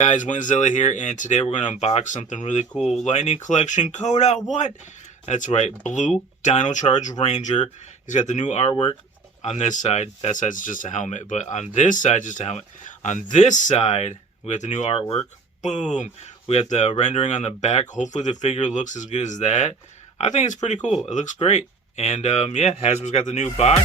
Guys, Wentzillah here, and today we're going to unbox something really cool. Lightning Collection code out. What? That's right, blue Dino Charge Ranger. He's got the new artwork on this side. That side's just a helmet, but on this side, just a helmet. On this side, we got the new artwork. Boom. We got the rendering on the back. Hopefully the figure looks as good as that. I think it's pretty cool. It looks great. And yeah, Hasbro's got the new box.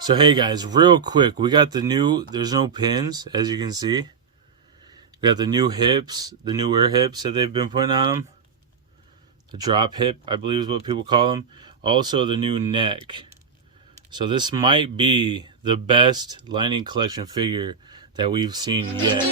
So hey guys, real quick, we got the new, there's no pins, as you can see. We got the new hips, the newer hips that they've been putting on them. The drop hip, I believe is what people call them. Also the new neck. So this might be the best Lightning Collection figure that we've seen yet.